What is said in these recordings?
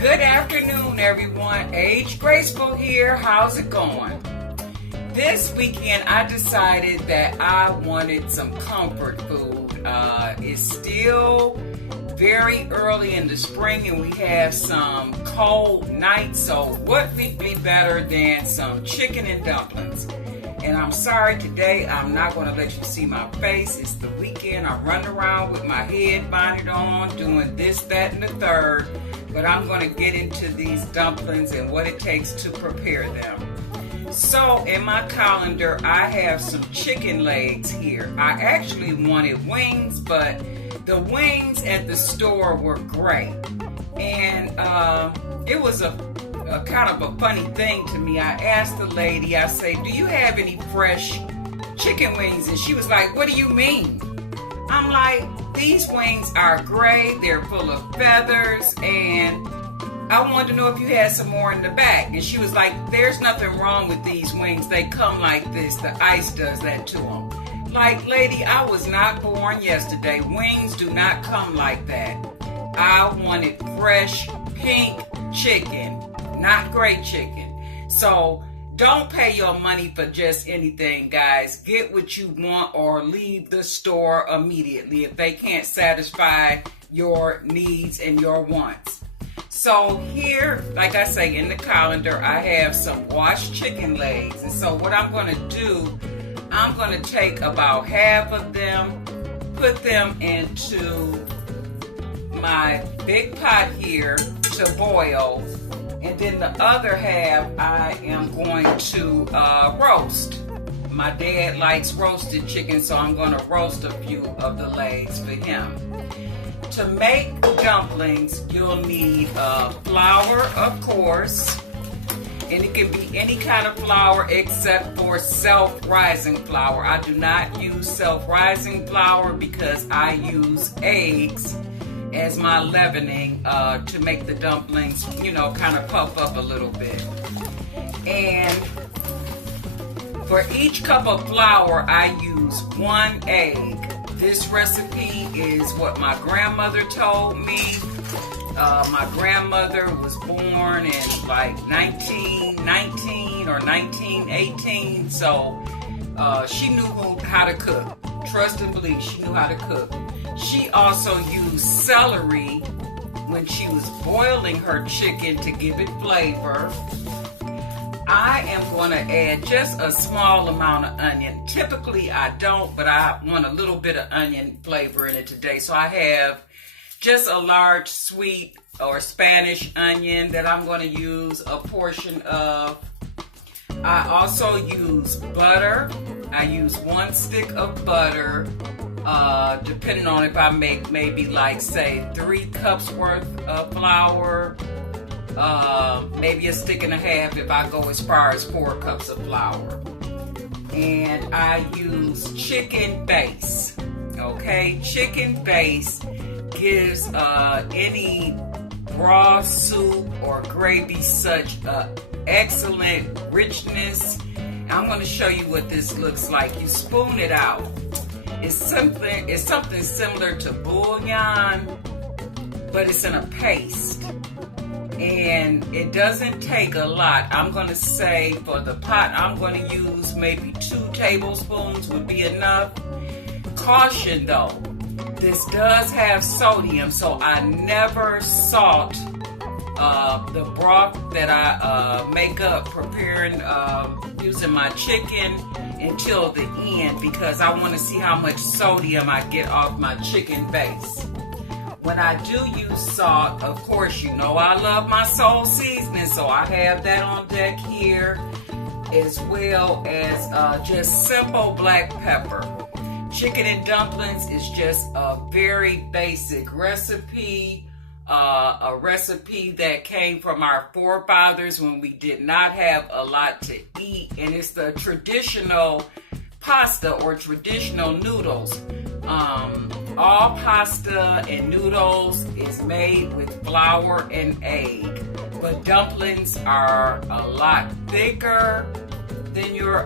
Good afternoon, everyone. AgedGraceful here. How's it going? This weekend, I decided that I wanted some comfort food. It's still very early in the spring, and we have some cold nights. So what would be better than some chicken and dumplings? And I'm sorry, today I'm not going to let you see my face. It's the weekend. I'm running around with my head bonnet on, doing this, that, and the third. But I'm going to get into these dumplings and what it takes to prepare them. So in my calendar, I have some chicken legs here. I actually wanted wings, but the wings at the store were great. And it was a kind of a funny thing to me. I asked the lady, I say, do you have any fresh chicken wings? And she was like, what do you mean? I'm like, these wings are gray, they're full of feathers, and I wanted to know if you had some more in the back. And she was like, there's nothing wrong with these wings. They come like this. The ice does that to them. Like, lady, I was not born yesterday. Wings do not come like that. I wanted fresh pink chicken, not gray chicken. So don't pay your money for just anything, guys. Get what you want or leave the store immediately if they can't satisfy your needs and your wants. So here, like I say, in the calendar, I have some washed chicken legs. And so what I'm going to do, I'm going to take about half of them, put them into my big pot here to boil. And then the other half I am going to roast. My dad likes roasted chicken, so I'm going to roast a few of the legs for him. To make dumplings, you'll need flour, of course. And it can be any kind of flour except for self-rising flour. I do not use self-rising flour because I use eggs as my leavening to make the dumplings, you know, kind of puff up a little bit. And for each cup of flour, I use 1 egg. This recipe is what my grandmother told me. My grandmother was born in like 1919 or 1918, so she knew how to cook. Trust and believe, she knew how to cook. She also used celery when she was boiling her chicken to give it flavor. I am going to add just a small amount of onion. Typically I don't, but I want a little bit of onion flavor in it today. So I have just a large sweet or Spanish onion that I'm going to use a portion of. I also use butter. I use 1 stick of butter. Depending on if I make maybe like say 3 cups worth of flour, maybe a stick and a half if I go as far as 4 cups of flour. And I use chicken base. Okay, chicken base gives any broth, soup, or gravy such excellent richness. I'm going to show you what this looks like. You spoon it out. It's something similar to bouillon, but it's in a paste. And it doesn't take a lot. I'm going to say for the pot, I'm going to use maybe 2 tablespoons would be enough. Caution though, this does have sodium, so I never salt the broth that I make up preparing using my chicken until the end, because I want to see how much sodium I get off my chicken base. When I do use salt, of course, you know I love my soul seasoning, so I have that on deck here, as well as just simple black pepper. Chicken and dumplings is just a very basic recipe, a recipe that came from our forefathers when we did not have a lot to eat, and it's the traditional pasta or traditional noodles. All pasta and noodles is made with flour and egg, but dumplings are a lot thicker than your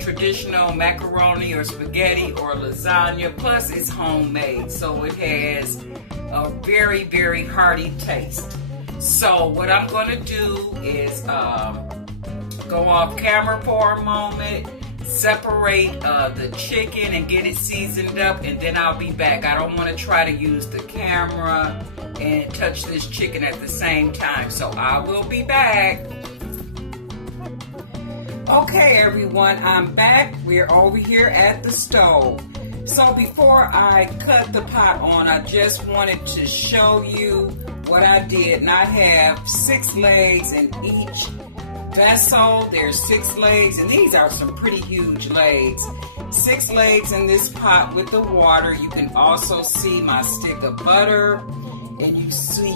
traditional macaroni or spaghetti or lasagna. Plus, it's homemade, so it has a very, very hearty taste. So what I'm going to do is go off camera for a moment, separate the chicken and get it seasoned up, and then I'll be back. I don't want to try to use the camera and touch this chicken at the same time, so I will be back. Okay everyone, I'm back. We're over here at the stove. So before I cut the pot on, I just wanted to show you what I did. And I have 6 legs in each vessel. There's 6 legs, and these are some pretty huge legs. 6 legs in this pot with the water. You can also see my stick of butter, and you see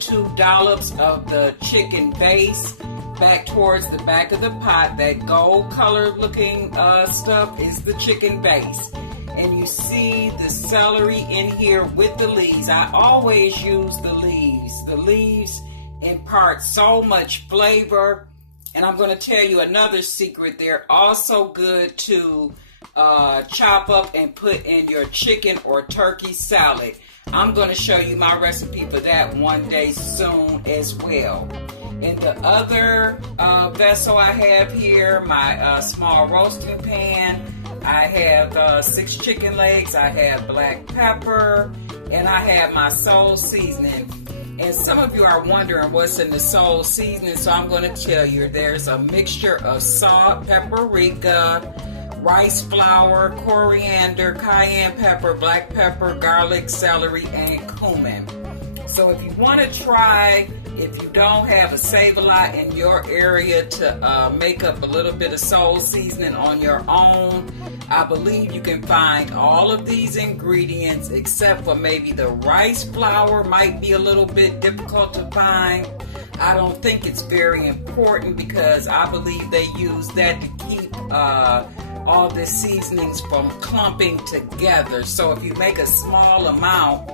2 dollops of the chicken base back towards the back of the pot. That gold colored looking stuff is the chicken base. And you see the celery in here with the leaves. I always use the leaves. The leaves impart so much flavor. And I'm going to tell you another secret. They're also good to chop up and put in your chicken or turkey salad. I'm going to show you my recipe for that one day soon as well. In the other vessel I have here, my small roasting pan, I have 6 chicken legs, I have black pepper, and I have my soul seasoning. And some of you are wondering what's in the soul seasoning, so I'm going to tell you. There's a mixture of salt, paprika, rice flour, coriander, cayenne pepper, black pepper, garlic, celery, and cumin. So if you want to try, if you don't have a Save-A-Lot in your area to make up a little bit of soul seasoning on your own, I believe you can find all of these ingredients except for maybe the rice flour might be a little bit difficult to find. I don't think it's very important because I believe they use that to keep all the seasonings from clumping together. So if you make a small amount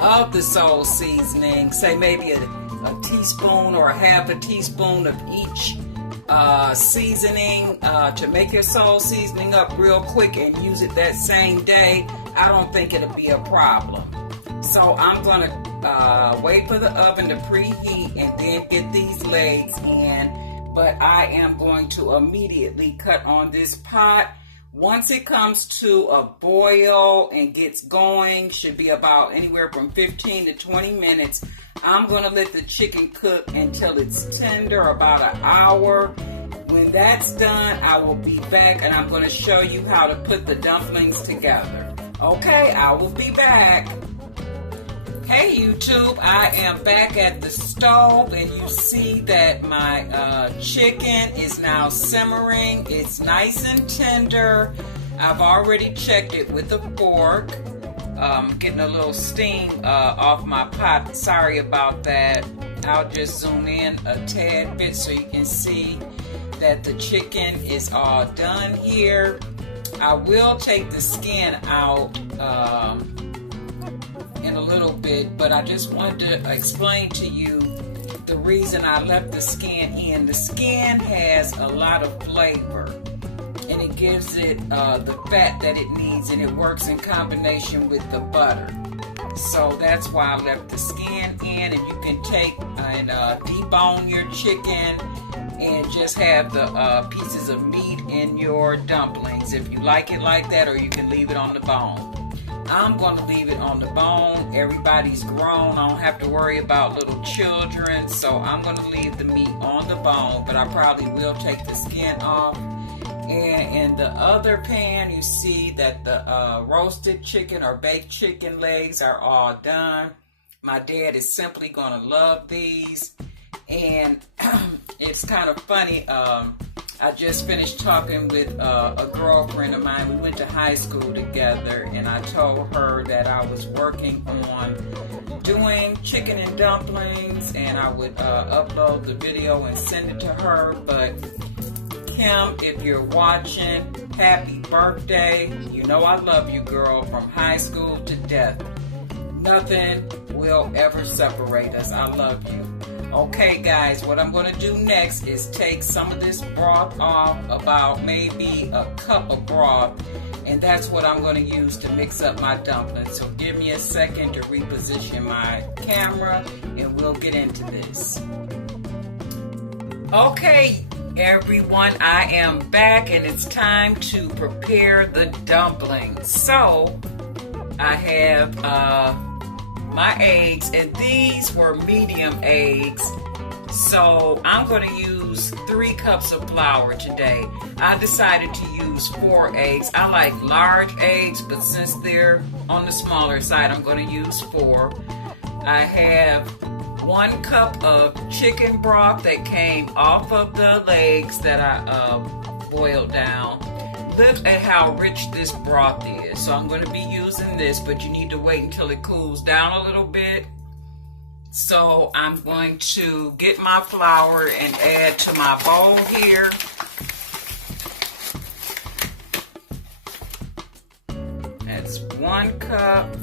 of the soul seasoning, say maybe a teaspoon or a half a teaspoon of each seasoning to make your soul seasoning up real quick and use it that same day, I don't think it'll be a problem. So I'm going to wait for the oven to preheat and then get these legs in. But I am going to immediately cut on this pot. Once it comes to a boil and gets going, should be about anywhere from 15 to 20 minutes. I'm going to let the chicken cook until it's tender, about an hour. When that's done, I will be back and I'm going to show you how to put the dumplings together. Okay, I will be back. Hey YouTube, I am back at the stove and you see that my chicken is now simmering. It's nice and tender. I've already checked it with a fork. Getting a little steam off my pot. Sorry about that. I'll just zoom in a tad bit so you can see that the chicken is all done here. I will take the skin out in a little bit, but I just wanted to explain to you the reason I left the skin in. The skin has a lot of flavor and it gives it the fat that it needs, and it works in combination with the butter. So that's why I left the skin in, and you can take and debone your chicken and just have the pieces of meat in your dumplings if you like it like that, or you can leave it on the bone. I'm going to leave it on the bone. Everybody's grown. I don't have to worry about little children, so I'm going to leave the meat on the bone, but I probably will take the skin off. And in the other pan, you see that the roasted chicken or baked chicken legs are all done. My dad is simply going to love these. And it's kind of funny. I just finished talking with a girlfriend of mine. We went to high school together, and I told her that I was working on doing chicken and dumplings, and I would upload the video and send it to her. But Kim, if you're watching, happy birthday. You know I love you, girl, from high school to death. Nothing will ever separate us. I love you. Okay guys, what I'm going to do next is take some of this broth off, about maybe a cup of broth, and that's what I'm going to use to mix up my dumplings. So give me a second to reposition my camera and we'll get into this. Okay everyone, I am back and it's time to prepare the dumplings. So I have my eggs, and these were medium eggs, so I'm going to use 3 cups of flour today. I decided to use 4 eggs. I like large eggs, but since they're on the smaller side, I'm going to use 4. I have 1 cup of chicken broth that came off of the legs that I boiled down. Look at how rich this broth is. So I'm going to be using this, but you need to wait until it cools down a little bit. So I'm going to get my flour and add to my bowl here. That's 1 cup.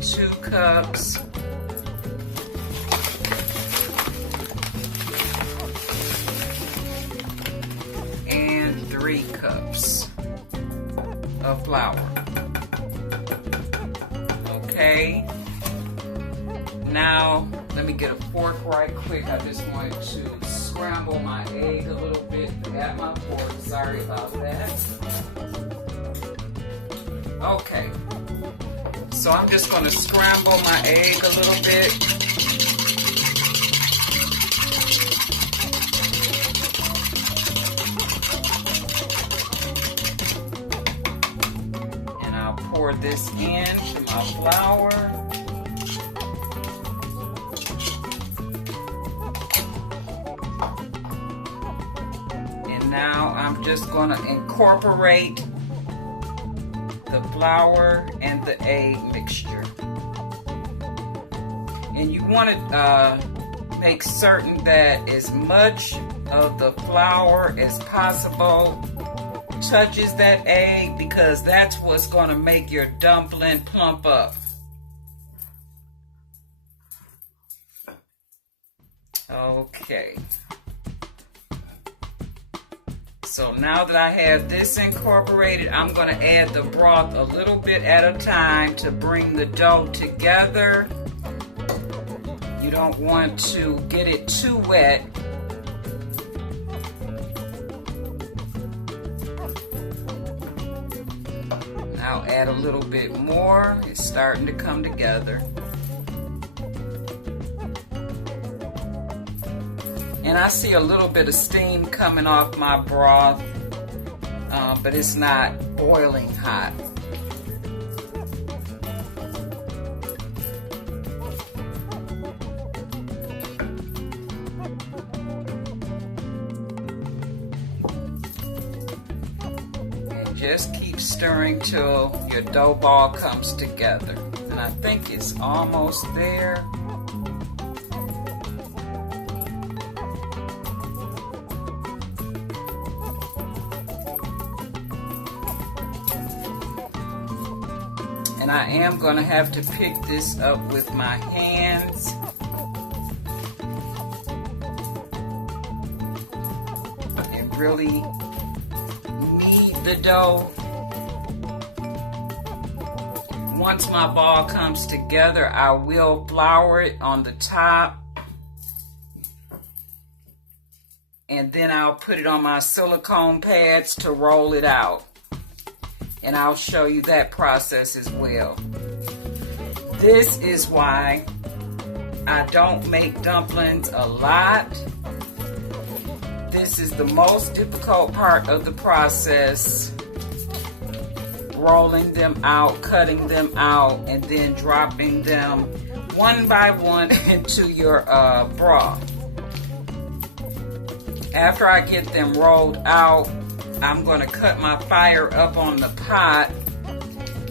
Two cups. And 3 cups of flour. Okay. Now, let me get a fork right quick. I just wanted to scramble my egg a little bit. Got my fork. Sorry about that. Okay. So I'm just going to scramble my egg a little bit. And I'll pour this into my flour. And now I'm just going to incorporate the flour and the egg mixture. And you want to make certain that as much of the flour as possible touches that egg, because that's what's going to make your dumpling plump up. Okay. So now that I have this incorporated, I'm going to add the broth a little bit at a time to bring the dough together. You don't want to get it too wet. Now add a little bit more. It's starting to come together. And I see a little bit of steam coming off my broth, but it's not boiling hot. And just keep stirring till your dough ball comes together. And I think it's almost there. And I am going to have to pick this up with my hands. And really knead the dough. Once my ball comes together, I will flour it on the top. And then I'll put it on my silicone pads to roll it out. And I'll show you that process as well. This is why I don't make dumplings a lot. This is the most difficult part of the process. Rolling them out, cutting them out, and then dropping them one by one into your broth. After I get them rolled out, I'm going to cut my fire up on the pot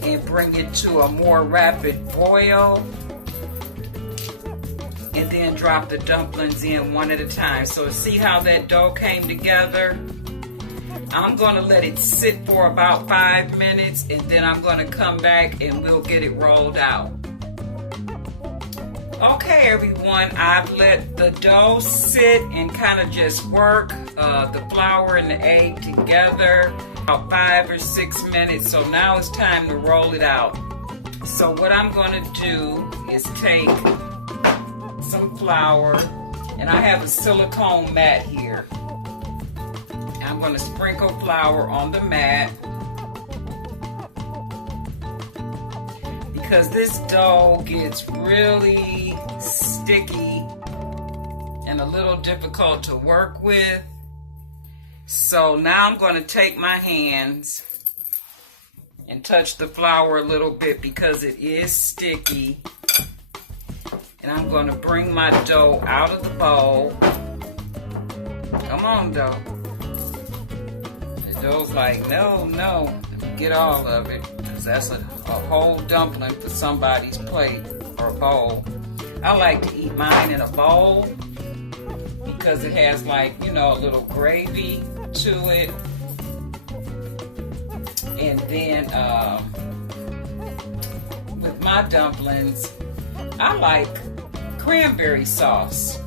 and bring it to a more rapid boil, and then drop the dumplings in one at a time. So see how that dough came together? I'm going to let it sit for about 5 minutes, and then I'm going to come back and we'll get it rolled out. Okay, everyone, I've let the dough sit and kind of just work the flour and the egg together about 5 or 6 minutes. So now it's time to roll it out. So what I'm going to do is take some flour, and I have a silicone mat here. I'm going to sprinkle flour on the mat because this dough gets really sticky and a little difficult to work with. So now I'm going to take my hands and touch the flour a little bit because it is sticky. And I'm going to bring my dough out of the bowl. Come on, dough. The dough's like, no, get all of it, because that's a whole dumpling for somebody's plate or a bowl. I like to eat mine in a bowl because it has, like, you know, a little gravy to it. And then with my dumplings, I like cranberry sauce.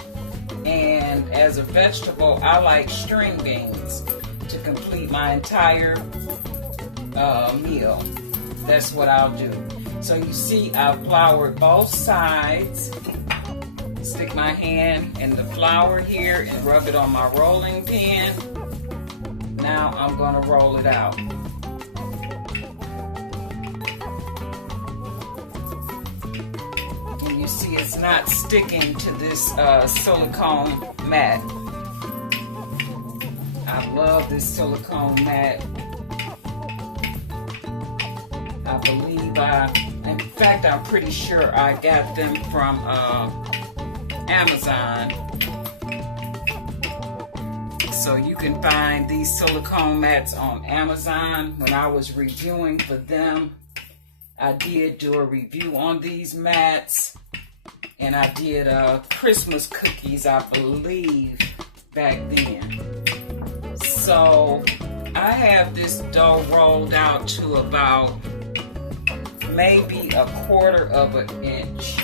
And as a vegetable, I like string beans to complete my entire meal. That's what I'll do. So you see, I've floured both sides. Stick my hand in the flour here and rub it on my rolling pin. Now I'm going to roll it out. And you see it's not sticking to this silicone mat. I love this silicone mat. I believe in fact, I'm pretty sure I got them from Amazon. So you can find these silicone mats on Amazon. When I was reviewing for them, I did do a review on these mats. And I did Christmas cookies, I believe, back then. So I have this dough rolled out to about maybe 1/4 of an inch.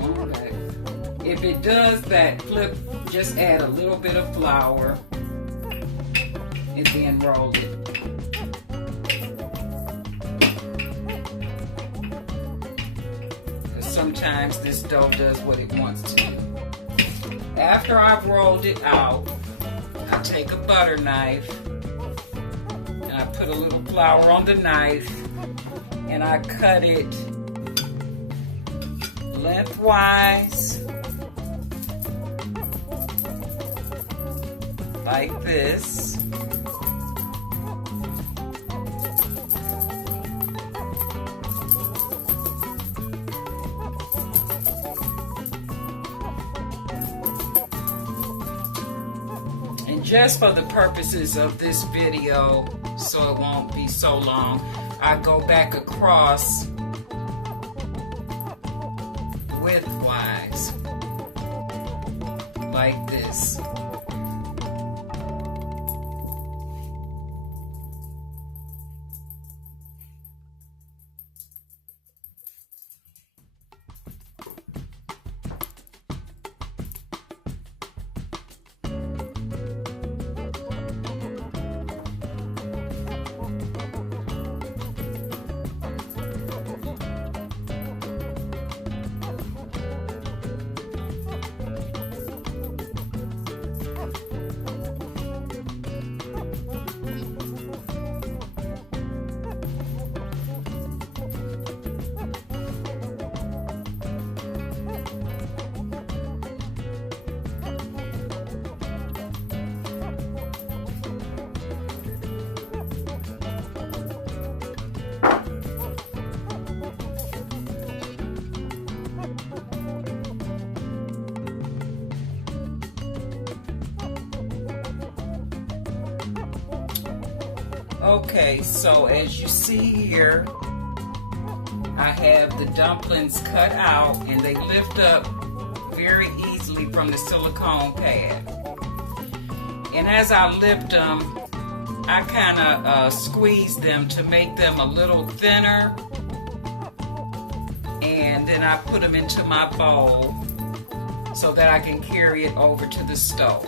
Okay. If it does that, just add a little bit of flour and then roll it. Because sometimes this dough does what it wants to do. After I've rolled it out, I take a butter knife. I put a little flour on the knife and I cut it lengthwise like this. And just for the purposes of this video, so it won't be so long, I go back across widthwise like this. Okay, so as you see here, I have the dumplings cut out and they lift up very easily easily from the silicone pad. And as I lift them, I kind of squeeze them to make them a little thinner. And then I put them into my bowl so that I can carry it over to the stove.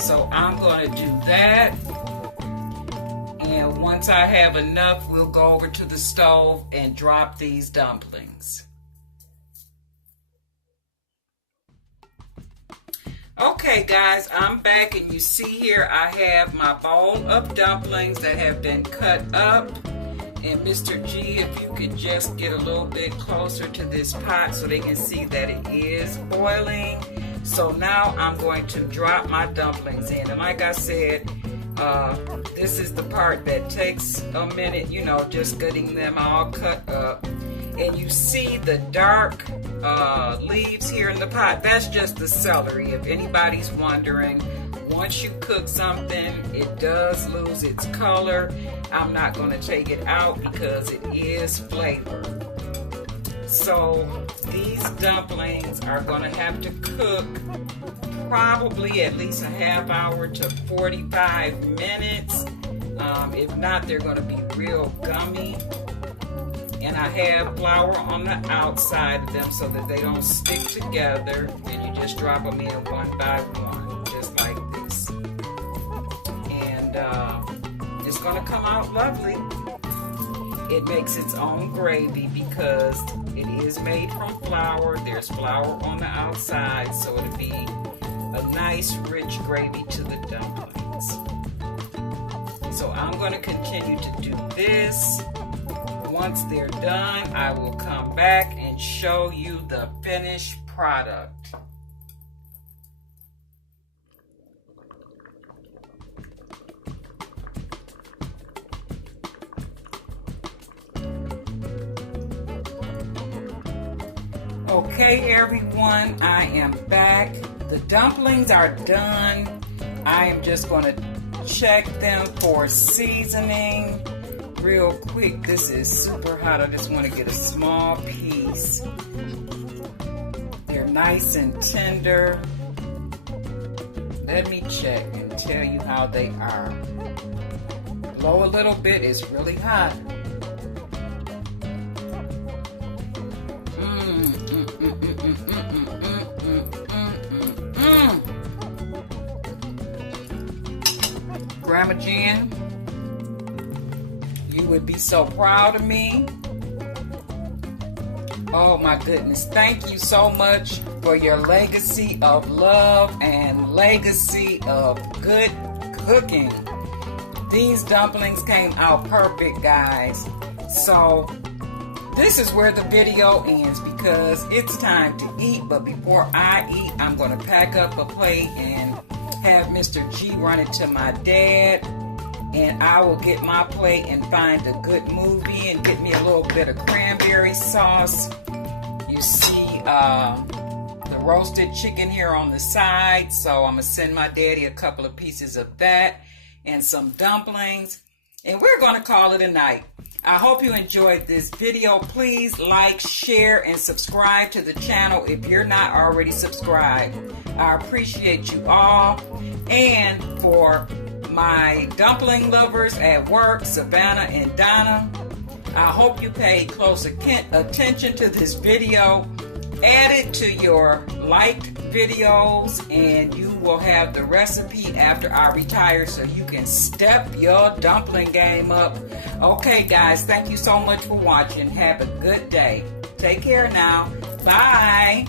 So I'm going to do that. And once I have enough, we'll go over to the stove and drop these dumplings. Okay guys, I'm back, and you see here I have my bowl of dumplings that have been cut up. And Mr. G, if you could just get a little bit closer to this pot so they can see that it is boiling. So now I'm going to drop my dumplings in. And like I said, this is the part that takes a minute, you know, just getting them all cut up. And you see the dark leaves here in the pot. That's just the celery, if anybody's wondering. Once you cook something, it does lose its color. I'm not going to take it out because it is flavored. So these dumplings are going to have to cook probably at least a half hour to 45 minutes. If not, they're going to be real gummy. And I have flour on the outside of them so that they don't stick together. And you just drop them in one by one, just like this. And it's going to come out lovely. It makes its own gravy because it is made from flour. There's flour on the outside, so it'll be a nice rich gravy to the dumplings. So I'm going to continue to do this. Once they're done, I will come back and show you the finished product. Okay, everyone, I am back. The dumplings are done. I am just going to check them for seasoning real quick. This is super hot. I just want to get a small piece. They're nice and tender. Let me check and tell you how they are. Blow a little bit. It's really hot. Grandma Jen, you would be so proud of me. Oh my goodness. Thank you so much for your legacy of love and legacy of good cooking. These dumplings came out perfect, guys. So this is where the video ends because it's time to eat. But before I eat, I'm going to pack up a plate and have Mr. G run it to my dad, and I will get my plate and find a good movie and get me a little bit of cranberry sauce. You see the roasted chicken here on the side, so I'm gonna send my daddy a couple of pieces of that and some dumplings, and we're gonna call it a night. I hope you enjoyed this video. Please like, share, and subscribe to the channel if you're not already subscribed. I appreciate you all. And for my dumpling lovers at work, Savannah and Donna, I hope you paid close attention to this video. Add it to your liked videos, and you will have the recipe after I retire so you can step your dumpling game up. Okay, guys, thank you so much for watching. Have a good day. Take care now. Bye.